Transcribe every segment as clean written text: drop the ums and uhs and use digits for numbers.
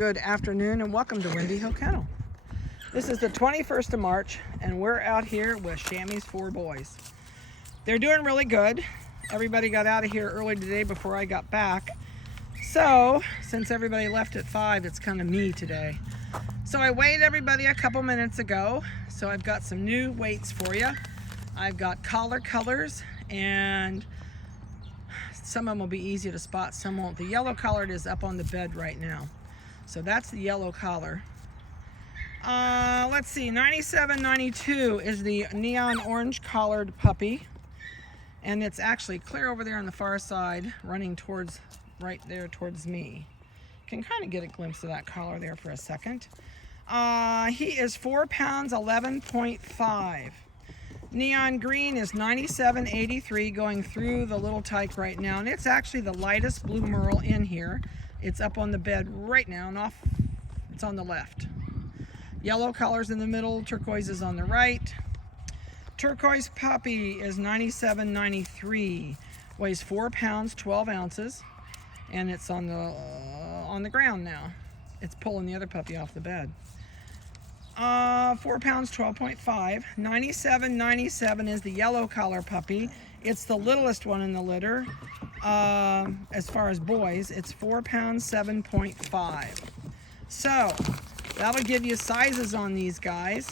Good afternoon and welcome to Windy Hill Kennel. This is the 21st of March and we're out here with Shammy's 4 boys. They're doing really good. Everybody got out of here early today before I got back. So since everybody left at 5, it's kind of me today. So I weighed everybody a couple minutes ago. So I've got some new weights for you. I've got collar colors, and some of them will be easy to spot, some won't. The yellow collared is up on the bed right now. So that's the yellow collar. Let's see, 97.92 is the neon orange collared puppy. And it's actually clear over there on the far side, running towards, right there towards me. Can kind of get a glimpse of that collar there for a second. He is 4 pounds, 11.5. Neon green is 97.83, going through the little tyke right now. And it's actually the lightest blue merle in here. It's up on the bed right now and off, it's on the left. Yellow collar's in the middle, turquoise is on the right. Turquoise puppy is 97.93, weighs 4 pounds, 12 ounces, and it's on the ground now. It's pulling the other puppy off the bed. 4 pounds, 12.5. 97.97 is the yellow collar puppy. It's the littlest one in the litter. As far as boys, it's 4 pounds, 7.5. So that'll give you sizes on these guys.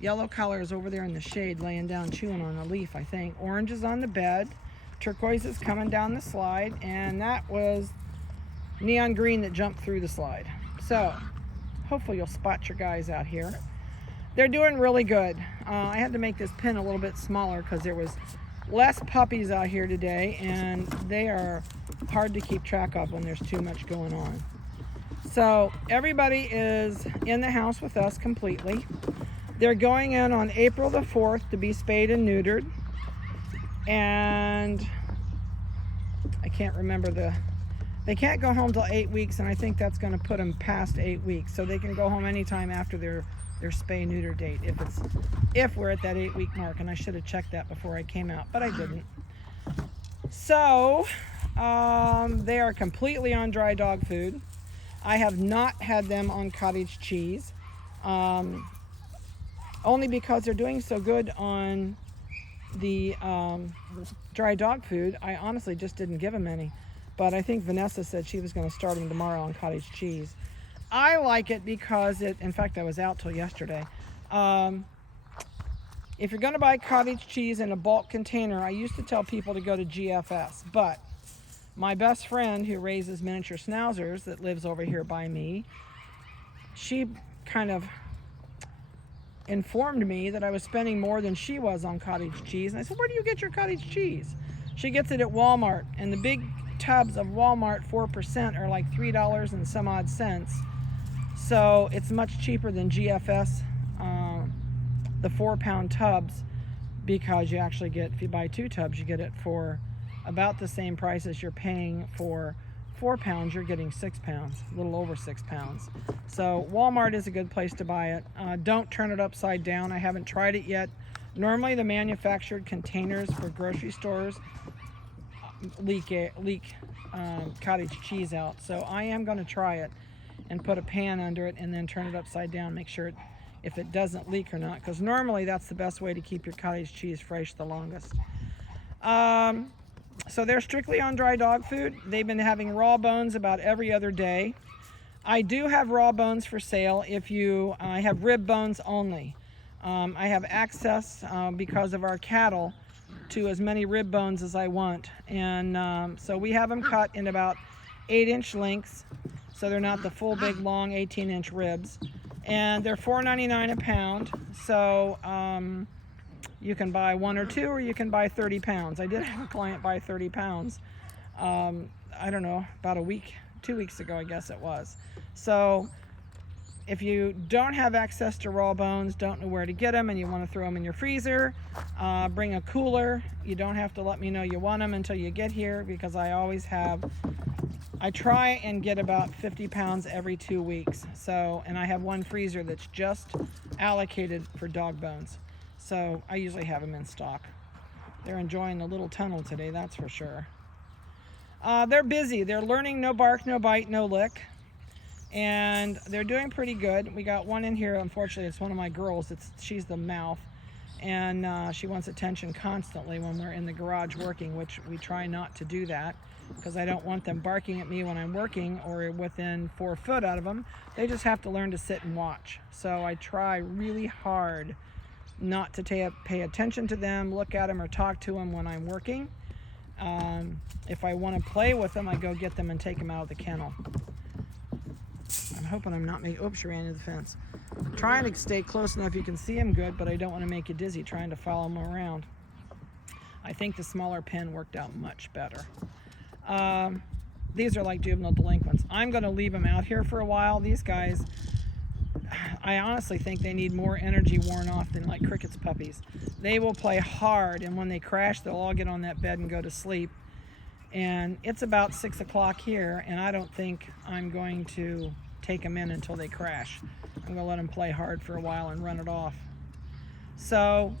Yellow collar is over there in the shade, laying down, chewing on a leaf, I think. Orange is on the bed. Turquoise is coming down the slide, and that was neon green that jumped through the slide. So hopefully you'll spot your guys out here. They're doing really good. I had to make this pen a little bit smaller because there was less puppies out here today, and they are hard to keep track of when there's too much going on. So everybody is in the house with us completely. They're going in on April the 4th to be spayed and neutered. And I can't remember they can't go home till 8 weeks, and I think that's going to put them past 8 weeks. So they can go home anytime after their spay neuter date if we're at that 8-week mark. And I should have checked that before I came out, but I didn't. So they are completely on dry dog food. I have not had them on cottage cheese, only because they're doing so good on the dry dog food. I honestly just didn't give them any. But I think Vanessa said she was going to start them tomorrow on cottage cheese. I like it because in fact, I was out till yesterday. If you're going to buy cottage cheese in a bulk container, I used to tell people to go to GFS. But my best friend who raises miniature schnauzers that lives over here by me, she kind of informed me that I was spending more than she was on cottage cheese. And I said, where do you get your cottage cheese? She gets it at Walmart, and the big tubs of Walmart 4% are like $3 and some odd cents. So it's much cheaper than GFS, the 4-pound tubs, because you actually get, if you buy 2 tubs, you get it for about the same price as you're paying for 4 pounds. You're getting 6 pounds, a little over 6 pounds. So Walmart is a good place to buy it. Don't turn it upside down. I haven't tried it yet. Normally the manufactured containers for grocery stores leak cottage cheese out. So I am going to try it and put a pan under it and then turn it upside down, make sure if it doesn't leak or not, because normally that's the best way to keep your cottage cheese fresh the longest. So they're strictly on dry dog food. They've been having raw bones about every other day. I do have raw bones for sale. I have rib bones only. I have access because of our cattle to as many rib bones as I want, and so we have them cut in about 8-inch lengths, so they're not the full big long 18-inch ribs, and they're $4.99 a pound. So you can buy 1 or 2, or you can buy 30 pounds. I did have a client buy 30 pounds. I don't know, about 2 weeks ago, I guess it was. So if you don't have access to raw bones, don't know where to get them, and you want to throw them in your freezer, bring a cooler. You don't have to let me know you want them until you get here, because I try and get about 50 pounds every 2 weeks. So, and I have one freezer that's just allocated for dog bones. So I usually have them in stock. They're enjoying the little tunnel today, that's for sure. They're busy. They're learning no bark, no bite, no lick. and they're doing pretty good. We got one in here, unfortunately, it's one of my girls. She's the mouth, and she wants attention constantly when we're in the garage working, which we try not to do that because I don't want them barking at me when I'm working or within 4 foot out of them. They just have to learn to sit and watch. So I try really hard not to pay attention to them, look at them, or talk to them when I'm working. If I want to play with them, I go get them and take them out of the kennel. I'm hoping I'm not making... Oops, she ran into the fence. I'm trying to stay close enough you can see them good, but I don't want to make you dizzy trying to follow them around. I think the smaller pen worked out much better. These are like juvenile delinquents. I'm going to leave them out here for a while. These guys, I honestly think they need more energy worn off than like Cricket's puppies. They will play hard, and when they crash, they'll all get on that bed and go to sleep. And it's about 6 o'clock here, and I don't think I'm going to take them in until they crash. I'm going to let them play hard for a while and run it off. So,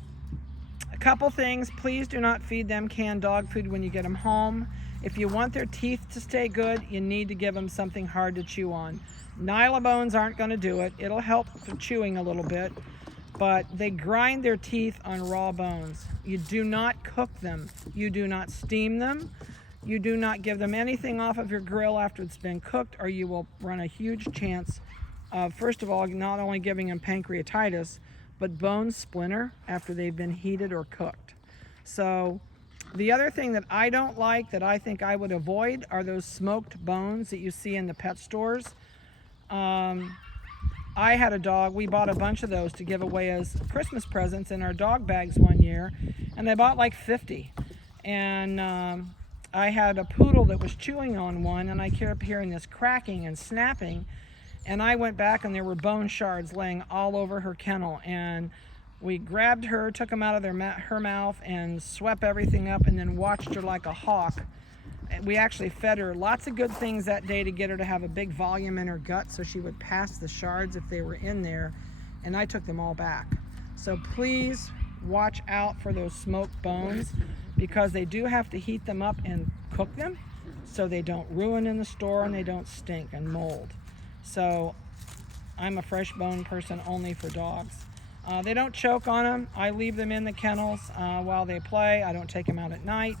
a couple things. Please do not feed them canned dog food when you get them home. If you want their teeth to stay good, you need to give them something hard to chew on. Nylabones aren't going to do it. It'll help for chewing a little bit, but they grind their teeth on raw bones. You do not cook them. You do not steam them. You do not give them anything off of your grill after it's been cooked, or you will run a huge chance of, first of all, not only giving them pancreatitis, but bone splinter after they've been heated or cooked. So the other thing that I don't like, that I think I would avoid, are those smoked bones that you see in the pet stores. I had a dog. We bought a bunch of those to give away as Christmas presents in our dog bags one year, and they bought like 50. And I had a poodle that was chewing on one, and I kept hearing this cracking and snapping, and I went back and there were bone shards laying all over her kennel, and we grabbed her, took them out of her mouth, and swept everything up, and then watched her like a hawk. We actually fed her lots of good things that day to get her to have a big volume in her gut so she would pass the shards if they were in there, and I took them all back. So please watch out for those smoked bones, because they do have to heat them up and cook them so they don't ruin in the store and they don't stink and mold. So I'm a fresh bone person only for dogs. They don't choke on them. I leave them in the kennels while they play. I don't take them out at night.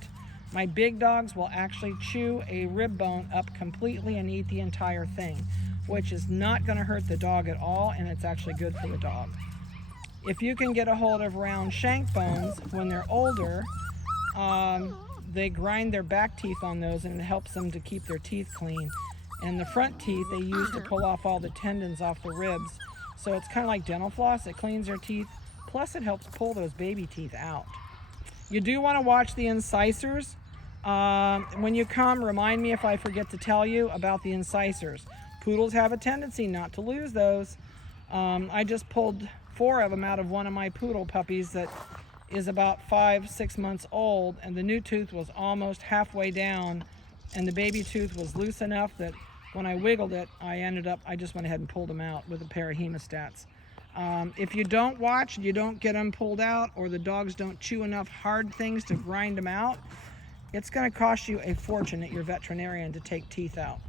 My big dogs will actually chew a rib bone up completely and eat the entire thing, which is not going to hurt the dog at all, and it's actually good for the dog. If you can get a hold of round shank bones when they're older, they grind their back teeth on those, and it helps them to keep their teeth clean. And the front teeth they use to pull off all the tendons off the ribs. So it's kind of like dental floss. It cleans their teeth, plus it helps pull those baby teeth out. You do want to watch the incisors. When you come, remind me if I forget to tell you about the incisors. Poodles have a tendency not to lose those. I just pulled 4 of them out of one of my poodle puppies that is about 5-6 months old, and the new tooth was almost halfway down, and the baby tooth was loose enough that when I wiggled it, I just went ahead and pulled them out with a pair of hemostats. If you don't watch, you don't get them pulled out, or the dogs don't chew enough hard things to grind them out, it's going to cost you a fortune at your veterinarian to take teeth out.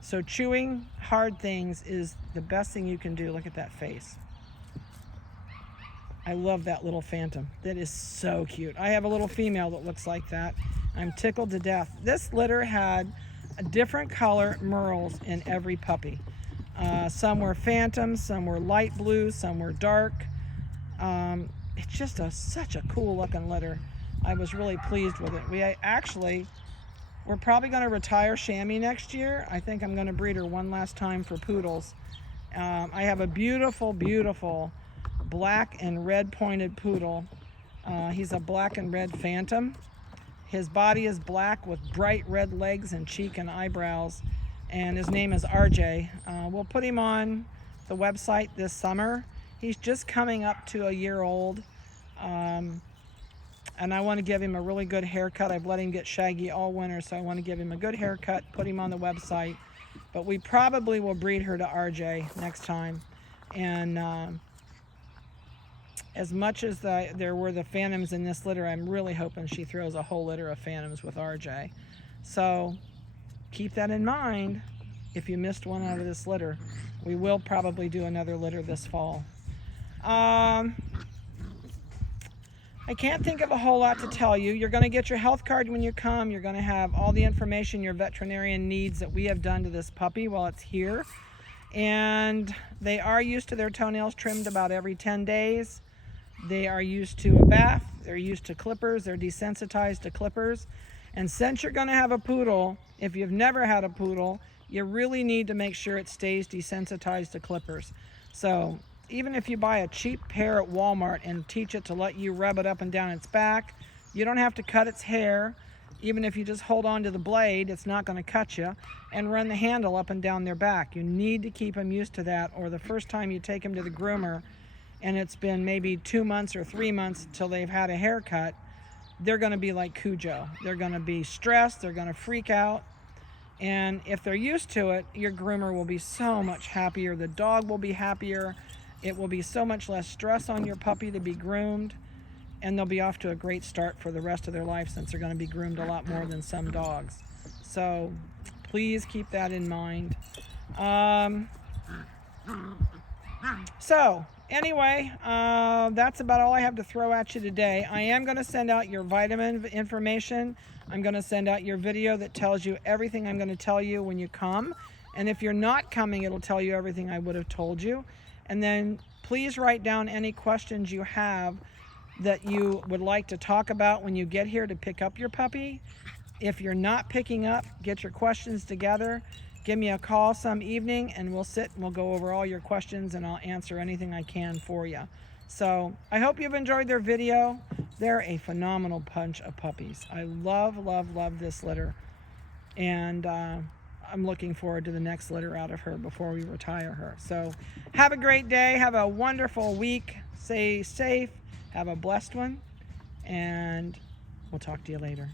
So chewing hard things is the best thing you can do. Look at that face. I love that little phantom. That is so cute. I have a little female that looks like that. I'm tickled to death. This litter had a different color merles in every puppy. Some were phantoms, some were light blue, some were dark. It's just such a cool looking litter. I was really pleased with it. We're probably going to retire Shammy next year. I think I'm going to breed her one last time for poodles. I have a beautiful, beautiful black and red pointed poodle. He's a black and red phantom. His body is black with bright red legs and cheek and eyebrows, and his name is RJ. We'll put him on the website this summer. He's just coming up to a year old, and I want to give him a really good haircut. I've let him get shaggy all winter, so I want to give him a good haircut, put him on the website. But we probably will breed her to RJ next time. And as much as there were the phantoms in this litter, I'm really hoping she throws a whole litter of phantoms with RJ. So keep that in mind. if you missed one out of this litter. We will probably do another litter this fall. I can't think of a whole lot to tell you. You're going to get your health card when you come. You're going to have all the information your veterinarian needs that we have done to this puppy while it's here. And they are used to their toenails trimmed about every 10 days. They are used to a bath. They're used to clippers. They're desensitized to clippers. And since you're going to have a poodle, if you've never had a poodle, you really need to make sure it stays desensitized to clippers. So even if you buy a cheap pair at Walmart and teach it to let you rub it up and down its back, you don't have to cut its hair. Even if you just hold on to the blade, it's not going to cut you, and run the handle up and down their back. You need to keep them used to that, or the first time you take them to the groomer and it's been maybe 2 months or 3 months till they've had a haircut, they're going to be like Cujo. They're going to be stressed, they're going to freak out. And if they're used to it, your groomer will be so much happier. The dog will be happier. It will be so much less stress on your puppy to be groomed, and they'll be off to a great start for the rest of their life, since they're going to be groomed a lot more than some dogs. So please keep that in mind. So anyway, that's about all I have to throw at you today. I am going to send out your vitamin information. I'm going to send out your video that tells you everything I'm going to tell you when you come. And if you're not coming, it'll tell you everything I would have told you. And then please write down any questions you have that you would like to talk about when you get here to pick up your puppy. If you're not picking up, get your questions together. Give me a call some evening and we'll sit and we'll go over all your questions, and I'll answer anything I can for you. So I hope you've enjoyed their video. They're a phenomenal bunch of puppies. I love, love, love this litter. And I'm looking forward to the next litter out of her before we retire her. So have a great day. Have a wonderful week. Stay safe. Have a blessed one. And we'll talk to you later.